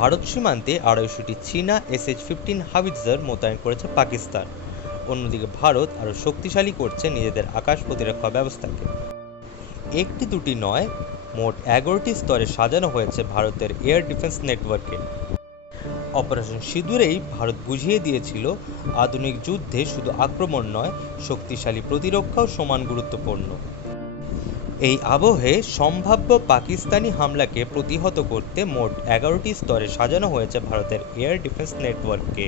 ভারত সীমান্তে ২৫০টি চীনা SH-15 howitzer মোতায়েন করেছে পাকিস্তান। অন্যদিকে ভারত আরও শক্তিশালী করছে নিজেদের আকাশ প্রতিরক্ষা ব্যবস্থাকে। একটি দুটি নয়, মোট ১১টি স্তরে সাজানো হয়েছে ভারতের এয়ার ডিফেন্স নেটওয়ার্কে। অপারেশন সিঁদুরেই ভারত বুঝিয়ে দিয়েছিল আধুনিক যুদ্ধে শুধু আক্রমণ নয়, শক্তিশালী প্রতিরক্ষাও সমান গুরুত্বপূর্ণ। এই আবহে সম্ভাব্য পাকিস্তানি হামলাকে প্রতিহত করতে মোট ১১টি স্তরে সাজানো হয়েছে ভারতের এয়ার ডিফেন্স নেটওয়ার্ককে।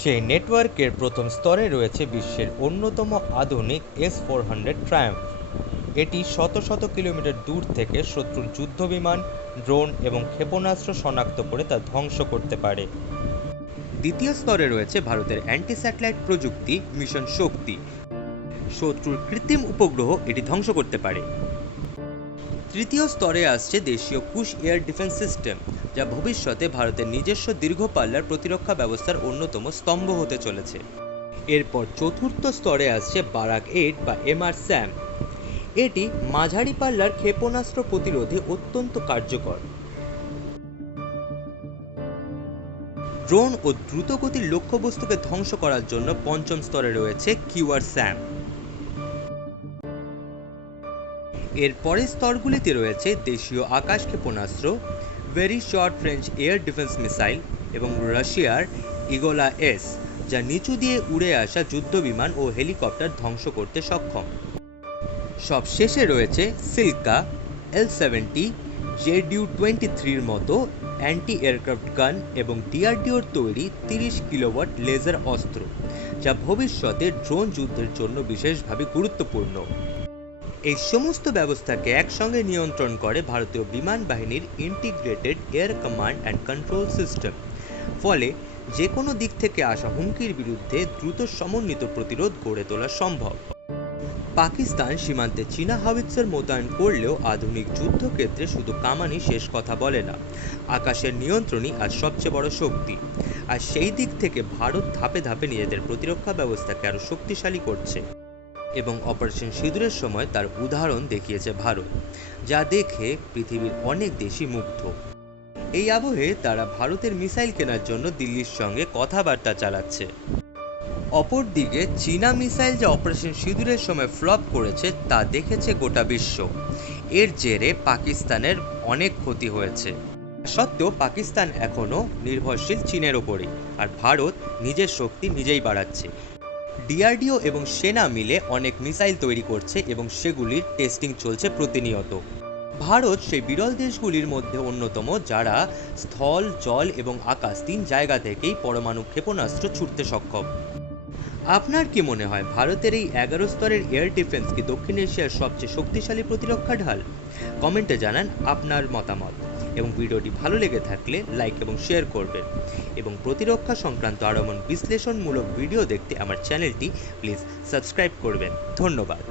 সেই নেটওয়ার্কের প্রথম স্তরে রয়েছে বিশ্বের অন্যতম আধুনিক S-400 ট্রায়াম্ফ। এটি শত শত কিলোমিটার দূর থেকে শত্রুর যুদ্ধবিমান, ড্রোন এবং ক্ষেপণাস্ত্র শনাক্ত করে তা ধ্বংস করতে পারে। দ্বিতীয় স্তরে রয়েছে ভারতের অ্যান্টি স্যাটেলাইট প্রযুক্তি মিশন শক্তি। শত্রুর কৃত্রিম উপগ্রহ এটি ধ্বংস করতে পারে। তৃতীয় স্তরে আসছে দেশীয় কুশ এয়ার ডিফেন্স সিস্টেম, যা ভবিষ্যতে ভারতের নিজস্ব দীর্ঘ পাল্লার প্রতিরক্ষা ব্যবস্থার অন্যতম স্তম্ভ হতে চলেছে। এরপর চতুর্থ স্তরে আসছে বারাক-8 বা MR-SAM। এটি মাঝারি পাল্লার ক্ষেপণাস্ত্র প্রতিরোধে অত্যন্ত কার্যকর। ড্রোন ও দ্রুতগতির লক্ষ্যবস্তুকে ধ্বংস করার জন্য পঞ্চম স্তরে রয়েছে QR-SAM। এর পরের স্তরগুলিতে রয়েছে দেশীয় আকাশ ক্ষেপণাস্ত্র, very short range air defence missile এবং রাশিয়ার ইগোলা-S, যা নিচু দিয়ে উড়ে আসা যুদ্ধবিমান ও হেলিকপ্টার ধ্বংস করতে সক্ষম। সব শেষে রয়েছে সিল্কা, L-70, JDU-23-র মতো অ্যান্টি এয়ারক্রাফট গান এবং DRDOর তৈরি 30 কিলোওয়াট লেজার অস্ত্র, যা ভবিষ্যতে ড্রোন যুদ্ধের জন্য বিশেষভাবে গুরুত্বপূর্ণ। এই সমস্ত ব্যবস্থাকে একসঙ্গে নিয়ন্ত্রণ করে ভারতীয় বিমান বাহিনীর integrated air command and control system. ফলে যে কোনো দিক থেকে আসা হুমকির বিরুদ্ধে দ্রুত সমন্বিত প্রতিরোধ গড়ে তোলা সম্ভব। পাকিস্তান সীমান্তে চীনা হাউইটজার মোতায়েন করলেও আধুনিক যুদ্ধক্ষেত্রে শুধু কামানই শেষ কথা বলে না। আকাশের নিয়ন্ত্রণই আজ সবচেয়ে বড় শক্তি। আর সেই দিক থেকে ভারত ধাপে ধাপে নিজেদের প্রতিরক্ষা ব্যবস্থাকে আরও শক্তিশালী করছে এবং অপারেশন সিঁদুরের সময় তার উদাহরণ দেখিয়েছে ভারত, যা দেখে পৃথিবীর অনেক দেশই মুগ্ধ। এই আবহে তারা ভারতের মিসাইল কেনার জন্য দিল্লির সঙ্গে কথাবার্তা চালাচ্ছে। অপরদিকে চীনা মিসাইল যা অপারেশন সিঁদুরের সময় ফ্লপ করেছে তা দেখেছে গোটা বিশ্ব। এর জেরে পাকিস্তানের অনেক ক্ষতি হয়েছে। সত্ত্বেও পাকিস্তান এখনও নির্ভরশীল চীনের ওপরেই, আর ভারত নিজের শক্তি নিজেই বাড়াচ্ছে। DRDO এবং সেনা মিলে অনেক মিসাইল তৈরি করছে এবং সেগুলির টেস্টিং চলছে প্রতিনিয়ত। ভারত সেই বিরল দেশগুলির মধ্যে অন্যতম যারা স্থল, জল এবং আকাশ 3 জায়গা থেকেই পরমাণু ক্ষেপণাস্ত্র ছুড়তে সক্ষম। আপনার কি মনে হয় ভারতের এই 11 স্তরের এয়ার ডিফেন্স কি দক্ষিণ এশিয়ার সবচেয়ে শক্তিশালী প্রতিরক্ষা ঢাল? কমেন্টে জানান আপনার মতামত এবং ভিডিওটি ভালো লেগে থাকলে লাইক এবং শেয়ার করবেন। এবং প্রতিরক্ষা সংক্রান্ত আরও এমন বিশ্লেষণমূলক ভিডিও দেখতে আমার চ্যানেলটি প্লিজ সাবস্ক্রাইব করবেন। ধন্যবাদ।